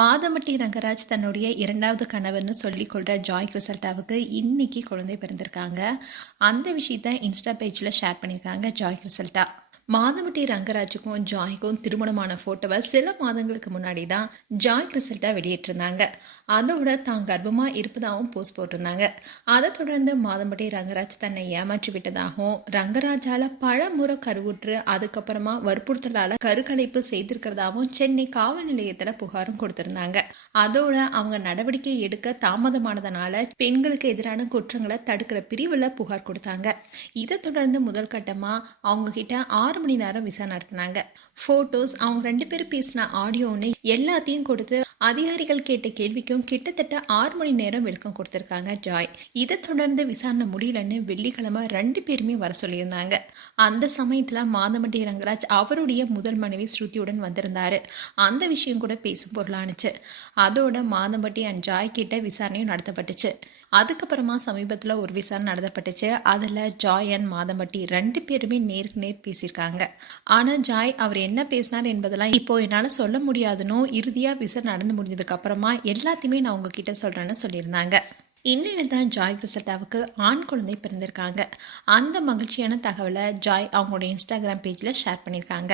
மாதமட்டி ரங்கராஜ் தன்னுடைய 2வது கணவர்னு சொல்லிக் கொள்ற ஜாய் கிறிசல்டாவுக்கு இன்னைக்கு குழந்தை பிறந்திருக்காங்க. அந்த விஷயத்த இன்ஸ்டா பேஜ்ல ஷேர் பண்ணியிருக்காங்க ஜாய் கிறிசல்டா. மாதமட்டி ரங்கராஜுக்கும் ஜாய்க்கும் திருமணமான போட்டோவை சில மாதங்களுக்கு முன்னாடி தான் ஜாய் கிறிசல்டா வெளியிட்டிருந்தாங்க. அதோட தான் கர்ப்பமா இருப்பதாகவும் போஸ்ட் போட்டிருந்தாங்க. அதை தொடர்ந்து மாதமட்டி ரங்கராஜ் தன்னை ஏமாற்றி விட்டதாகவும், ரங்கராஜால பல முறை கருவுற்று அதுக்கப்புறமா வற்புறுத்தலால கருக்கலைப்பு செய்திருக்கிறதாகவும் சென்னை காவல் நிலையத்துல புகாரும் கொடுத்திருந்தாங்க. அதோட அவங்க நடவடிக்கை எடுக்க தாமதமானதனால பெண்களுக்கு எதிரான குற்றங்களை தடுக்கிற பிரிவுல புகார் கொடுத்தாங்க. இதை தொடர்ந்து முதல் கட்டமா அவங்க கிட்ட 6 மணி நேரம் விசாரணை நடத்தினாங்க. போட்டோஸ், அவங்க 2 பேரும் பேசின ஆடியோன்னு எல்லாத்தையும் கொடுத்து அதிகாரிகள் கேட்ட கேள்விக்கும் கிட்டத்தட்ட 6 மணி நேரம் விளக்கம் கொடுத்திருக்காங்க ஜாய். இதை தொடர்ந்து விசாரணை முடியலன்னு வெள்ளிக்கிழமை 2 பேருமே வர சொல்லியிருந்தாங்க. அந்த சமயத்துல மாதமட்டி ரங்கராஜ் அவருடைய முதல் மனைவி ஸ்ருதியுடன் வந்திருந்தாரு. அந்த விஷயம் கூட பேசும் பொருளானுச்சு. அதோட மாதமட்டி அண்ட் ஜாய் கிட்ட விசாரணையும் நடத்தப்பட்டுச்சு. அதுக்கப்புறமா சமீபத்தில் ஒரு விசாரணை நடத்தப்பட்டுச்சு. அதில் ஜாய் அண்ட் மாதமட்டி 2 பேருமே நேருக்கு நேர் பேசியிருக்காங்க. ஆனால் ஜாய் அவர் என்ன பேசினார் என்பதெல்லாம் இப்போ என்னால் சொல்ல முடியாதுன்னு இறுதியாக விசாரணை நடந்து முடிஞ்சதுக்கு அப்புறமா எல்லாத்தையுமே நான் உங்ககிட்ட சொல்கிறேன்னு சொல்லியிருந்தாங்க. இன்னும் தான் ஜாய் கிறிசல்டாவுக்கு ஆண் குழந்தை பிறந்திருக்காங்க. அந்த மகிழ்ச்சியான தகவலை ஜாய் அவங்களோட இன்ஸ்டாகிராம் பேஜில் ஷேர் பண்ணியிருக்காங்க.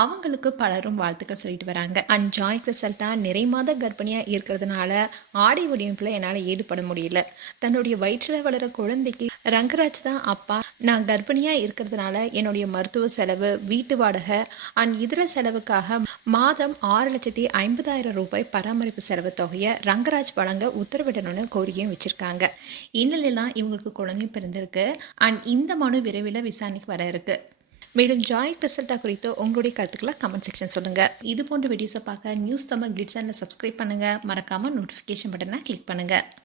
அவங்களுக்கு பலரும் வாழ்த்துக்கள் சொல்லிட்டு வராங்க. அண்ட் ஜாய் கிறிசல்டா நிறை மாத கர்ப்பிணியாக இருக்கிறதுனால ஆடை வடிவமைப்பில் என்னால் ஈடுபட முடியல. தன்னுடைய வயிற்றில் வளர குழந்தைக்கு ரங்கராஜ் தான் அப்பா. நான் கர்ப்பிணியாக இருக்கிறதுனால என்னுடைய மருத்துவ செலவு, வீட்டு வாடகை அண்ட் இதர செலவுக்காக மாதம் 6,50,000 ரூபாய் பராமரிப்பு செலவு தொகையை ரங்கராஜ் வழங்க உத்தரவிடணும்னு கோரிக்கையும் வச்சிருக்காங்க. இந்நிலையிலாம் இவங்களுக்கு குழந்தையும் பிறந்திருக்கு. அண்ட் இந்த மனு விரைவில் விசாரணைக்கு வர இருக்கு. மேலும் ஜாய் கிறிசல்டா குறித்து உங்களுடைய கருத்துக்களை கமெண்ட் செக்ஷன் சொல்லுங்க. இது போன்ற வீடியோஸை பார்க்க நியூஸ் தமிழ் கிளிட்ஸ் சேனலை சப்ஸ்கிரைப் பண்ணுங்க. மறக்காம நோட்டிஃபிகேஷன் பட்டனை கிளிக் பண்ணுங்க.